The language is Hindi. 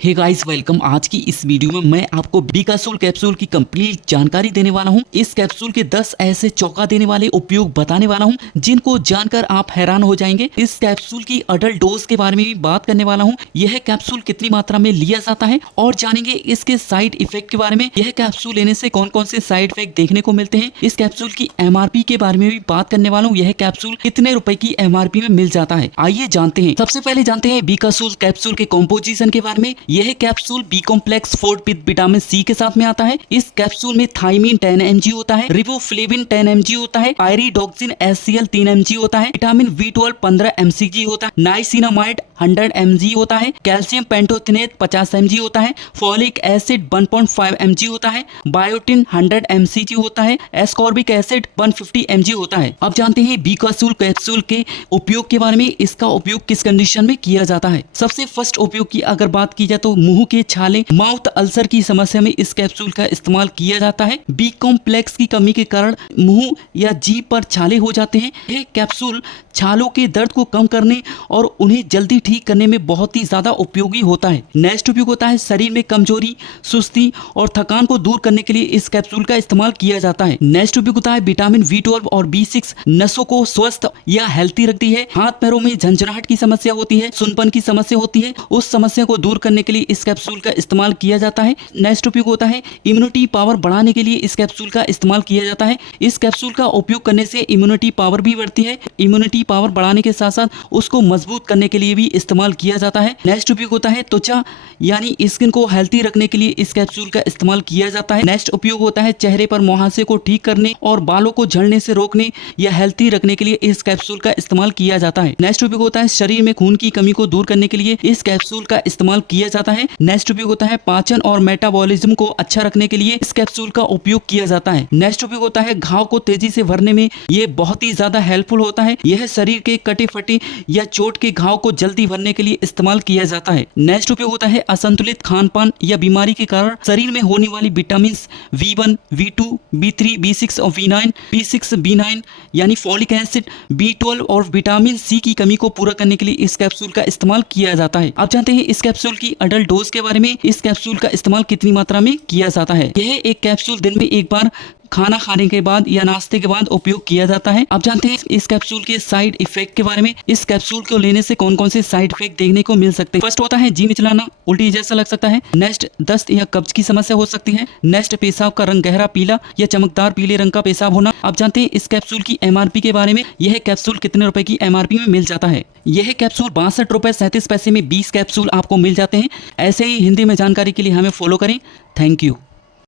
Hey guys welcome. आज की इस वीडियो में मैं आपको बीकासोल कैप्सूल की कंप्लीट जानकारी देने वाला हूं। इस कैप्सूल के 10 ऐसे चौंका देने वाले उपयोग बताने वाला हूं जिनको जानकर आप हैरान हो जाएंगे। इस कैप्सूल की अडल्ट डोज के बारे में भी बात करने वाला हूं। यह कैप्सूल कितनी मात्रा में लिया जाता है और जानेंगे इसके साइड इफेक्ट के बारे में। यह कैप्सूल लेने से कौन कौन से साइड इफेक्ट देखने को मिलते हैं। इस कैप्सूल की MRP के बारे में भी बात करने वाला हूँ। यह कैप्सूल कितने रुपए की MRP में मिल जाता है, आइए जानते हैं। सबसे पहले जानते हैं बीकासोल कैप्सूल के कॉम्पोजिशन के बारे में। यह capsule B complex 4 with vitamin C के साथ में आता है। इस कैप्सूल में थाइमिन 10 mg होता है, रिबोफ्लेविन 10 mg होता है, पायरिडॉक्सिन HCl 3 mg होता है, विटामिन B12 15 mcg होता है, नाइसिनामाइड 100 mg होता है, कैल्शियम पेंटोथेनेट 50 mg होता है, फॉलिक एसिड 1.5 mg होता है, बायोटिन 100 mcg होता है, एस्कॉर्बिक एसिड 150 mg होता है। अब जानते हैं बीकासोल कैप्सूल के उपयोग के बारे में। इसका उपयोग किस कंडीशन में किया जाता है। सबसे फर्स्ट उपयोग की अगर बात की जाए तो मुंह के छाले, माउथ अल्सर की समस्या में इस कैप्सूल का इस्तेमाल किया जाता है। बी कॉम्प्लेक्स की कमी के कारण मुंह या जीभ पर छाले हो जाते हैं। यह कैप्सूल छालों के दर्द को कम करने और उन्हें जल्दी ठीक करने में बहुत ही ज्यादा उपयोगी होता है। नेक्स्ट उपयोग होता है शरीर में कमजोरी, सुस्ती और थकान को दूर करने के लिए इस कैप्सूल का इस्तेमाल किया जाता है। नेक्स्ट उपयोग होता है विटामिन B12 और B6 नसों को स्वस्थ या हेल्थी रखती है। हाथ पैरों में झंझनाहट की समस्या होती है, सुनपन की समस्या होती है, उस समस्या को दूर करने के लिए इस कैप्सूल का इस्तेमाल किया जाता है। नेक्स्ट उपयोग होता है इम्यूनिटी पावर बढ़ाने के लिए इस कैप्सूल का इस्तेमाल किया जाता है। इस कैप्सूल का उपयोग करने से इम्यूनिटी पावर भी बढ़ती है। इम्यूनिटी पावर बढ़ाने के साथ साथ उसको मजबूत करने के लिए भी इस्तेमाल किया जाता है। नेक्स्ट उपयोग होता है त्वचा यानी स्किन को हेल्थी रखने के लिए इस कैप्सूल का इस्तेमाल किया जाता है। नेक्स्ट उपयोग होता है चेहरे पर मुहासे को ठीक करने और बालों को झड़ने से रोकने या हेल्थी रखने के लिए इस कैप्सूल का इस्तेमाल किया जाता है। नेक्स्ट उपयोग होता है शरीर में खून की कमी को दूर करने के लिए इस कैप्सूल का इस्तेमाल किया जाता है। नेक्स्ट उपयोग होता है पाचन और मेटाबॉलिज्म को अच्छा रखने के लिए इस कैप्सूल का उपयोग किया जाता है। नेक्स्ट उपयोग होता है घाव को तेजी से भरने में ये बहुत ही ज्यादा हेल्पफुल होता है। यह शरीर के कटे फटे या चोट के घाव को जल्दी भरने के लिए इस्तेमाल किया जाता है। नेक्स्ट उपयोग होता है असंतुलित खान पान या बीमारी के कारण शरीर में होने वाली vitamin B1, B2, B3, B6 और B6, B9 यानी फॉलिक एसिड, B12 और विटामिन सी की कमी को पूरा करने के लिए इस कैप्सूल का इस्तेमाल किया जाता है। अब जानते हैं इस कैप्सूल की अडल्ट डोज के बारे में। इस कैप्सूल का इस्तेमाल कितनी मात्रा में किया जाता है। यह एक कैप्सूल दिन में एक बार खाना खाने के बाद या नाश्ते के बाद उपयोग किया जाता है। अब जानते हैं इस कैप्सूल के साइड इफेक्ट के बारे में। इस कैप्सूल को लेने से कौन कौन से साइड इफेक्ट देखने को मिल सकते हैं। फर्स्ट होता है जी मिचलाना, उल्टी जैसा लग सकता है। नेक्स्ट दस्त या कब्ज की समस्या हो सकती है। नेक्स्ट पेशाब का रंग गहरा पीला या चमकदार पीले रंग का पेशाब होना। अब जानते हैं इस कैप्सूल की MRP के बारे में। यह कैप्सूल कितने रुपए की MRP में मिल जाता है। यह कैप्सूल 62 रुपए 37 पैसे में 20 कैप्सूल आपको मिल जाते हैं। ऐसे ही हिंदी में जानकारी के लिए हमें फॉलो करें। Thank you.